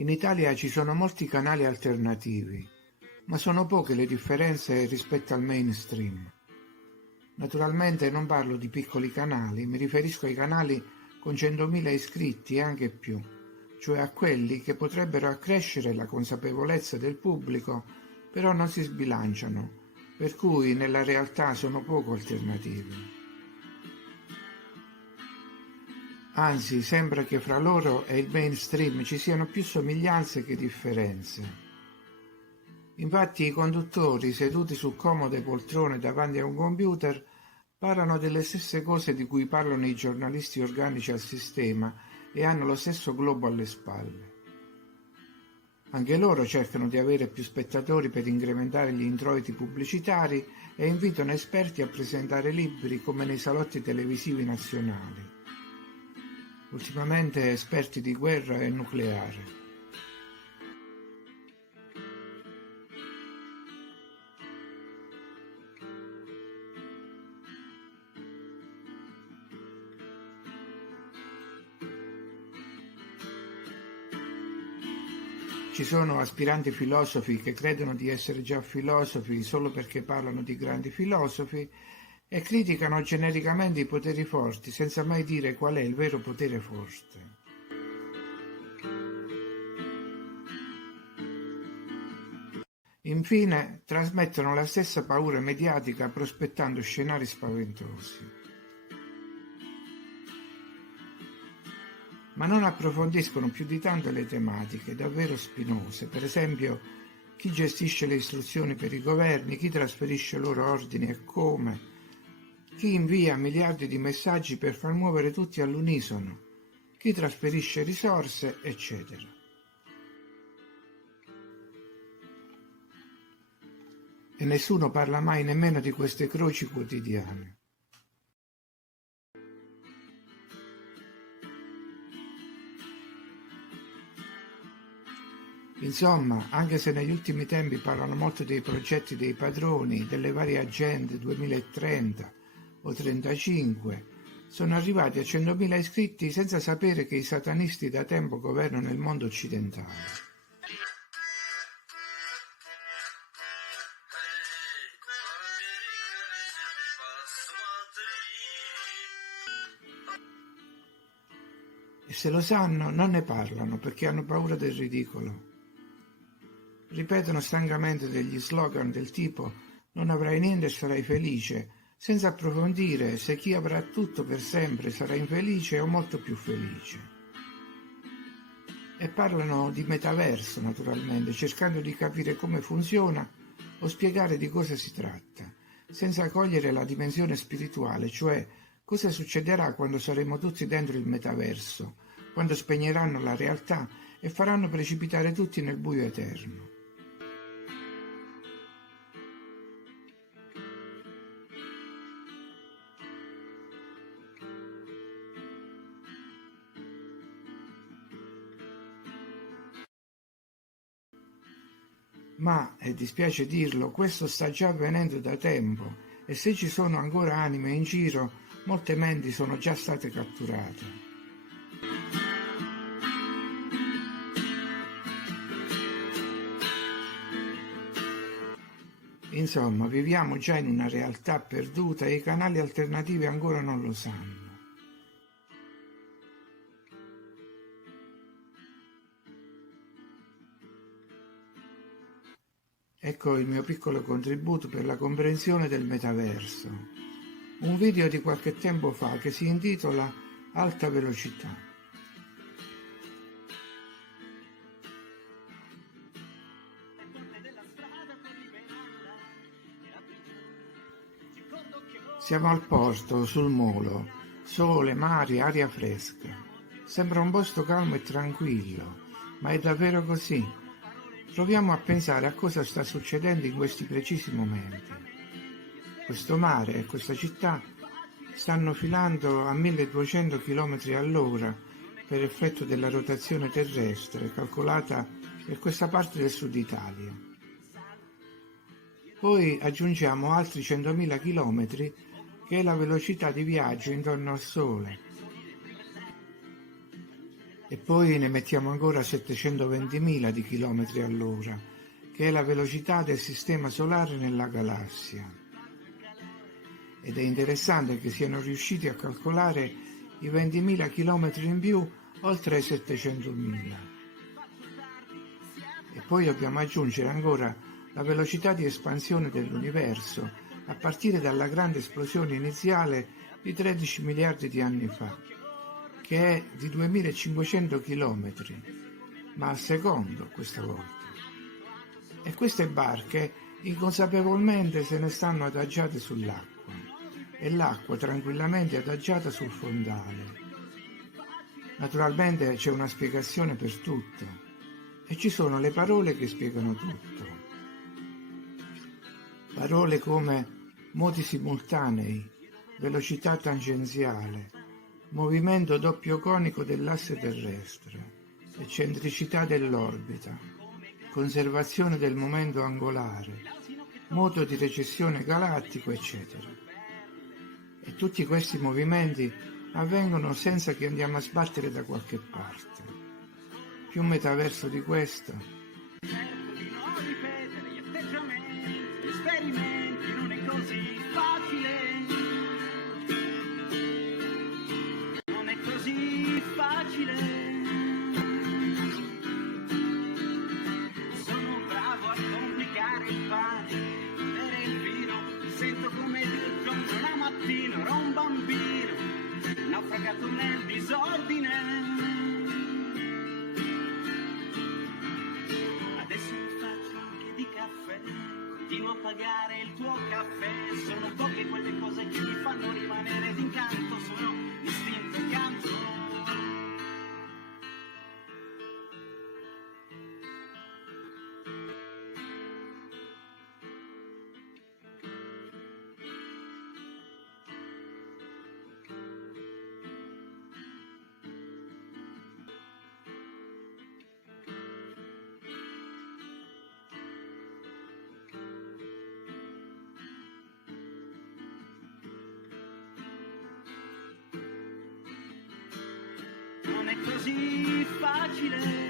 In Italia ci sono molti canali alternativi, ma sono poche le differenze rispetto al mainstream. Naturalmente non parlo di piccoli canali, mi riferisco ai canali con 100.000 iscritti e anche più, cioè a quelli che potrebbero accrescere la consapevolezza del pubblico, però non si sbilanciano, per cui nella realtà sono poco alternativi. Anzi, sembra che fra loro e il mainstream ci siano più somiglianze che differenze. Infatti i conduttori, seduti su comode poltrone davanti a un computer, parlano delle stesse cose di cui parlano i giornalisti organici al sistema e hanno lo stesso globo alle spalle. Anche loro cercano di avere più spettatori per incrementare gli introiti pubblicitari e invitano esperti a presentare libri come nei salotti televisivi nazionali. Ultimamente esperti di guerra e nucleare. Ci sono aspiranti filosofi che credono di essere già filosofi solo perché parlano di grandi filosofi e criticano genericamente i poteri forti senza mai dire qual è il vero potere forte. Infine, trasmettono la stessa paura mediatica prospettando scenari spaventosi. Ma non approfondiscono più di tanto le tematiche davvero spinose, per esempio chi gestisce le istruzioni per i governi, chi trasferisce loro ordini e come, chi invia miliardi di messaggi per far muovere tutti all'unisono, chi trasferisce risorse, eccetera. E nessuno parla mai nemmeno di queste croci quotidiane. Insomma, anche se negli ultimi tempi parlano molto dei progetti dei padroni, delle varie agende 2030 o 35, sono arrivati a 100.000 iscritti senza sapere che i satanisti da tempo governano il mondo occidentale. E se lo sanno, non ne parlano perché hanno paura del ridicolo. Ripetono stancamente degli slogan del tipo «non avrai niente e sarai felice», senza approfondire se chi avrà tutto per sempre sarà infelice o molto più felice. E parlano di metaverso, naturalmente, cercando di capire come funziona o spiegare di cosa si tratta, senza cogliere la dimensione spirituale, cioè cosa succederà quando saremo tutti dentro il metaverso, quando spegneranno la realtà e faranno precipitare tutti nel buio eterno. Ma, e dispiace dirlo, questo sta già avvenendo da tempo e se ci sono ancora anime in giro, molte menti sono già state catturate. Insomma, viviamo già in una realtà perduta e i canali alternativi ancora non lo sanno. Ecco il mio piccolo contributo per la comprensione del metaverso. Un video di qualche tempo fa che si intitola Alta velocità. Siamo al porto, sul molo, sole, mare, aria fresca. Sembra un posto calmo e tranquillo, ma è davvero così? Proviamo a pensare a cosa sta succedendo in questi precisi momenti. Questo mare e questa città stanno filando a 1200 km all'ora per effetto della rotazione terrestre calcolata per questa parte del sud Italia. Poi aggiungiamo altri 100.000 km che è la velocità di viaggio intorno al Sole. E poi ne mettiamo ancora 720.000 di chilometri all'ora, che è la velocità del sistema solare nella galassia. Ed è interessante che siano riusciti a calcolare i 20.000 chilometri in più oltre ai 700.000. E poi dobbiamo aggiungere ancora la velocità di espansione dell'universo a partire dalla grande esplosione iniziale di 13 miliardi di anni fa, che è di 2500 chilometri, ma al secondo questa volta. E queste barche inconsapevolmente se ne stanno adagiate sull'acqua e l'acqua tranquillamente adagiata sul fondale. Naturalmente c'è una spiegazione per tutto e ci sono le parole che spiegano tutto. Parole come modi simultanei, velocità tangenziale, movimento doppio conico dell'asse terrestre, eccentricità dell'orbita, conservazione del momento angolare, moto di recessione galattico, eccetera. E tutti questi movimenti avvengono senza che andiamo a sbattere da qualche parte. Più metaverso di questo. Cerco di non ripetere gli atteggiamenti, gli esperimenti, non è così facile. Non è così facile. Sono bravo a complicare il pane, bere il vino, mi sento come Bill Jones una mattina, ero un bambino, naufragato nel disordine. Adesso mi faccio anche di caffè, continuo a pagare il tuo caffè. Sono poche quelle cose che mi fanno rimanere d'incanto, sono istinto e canto. Non è così facile.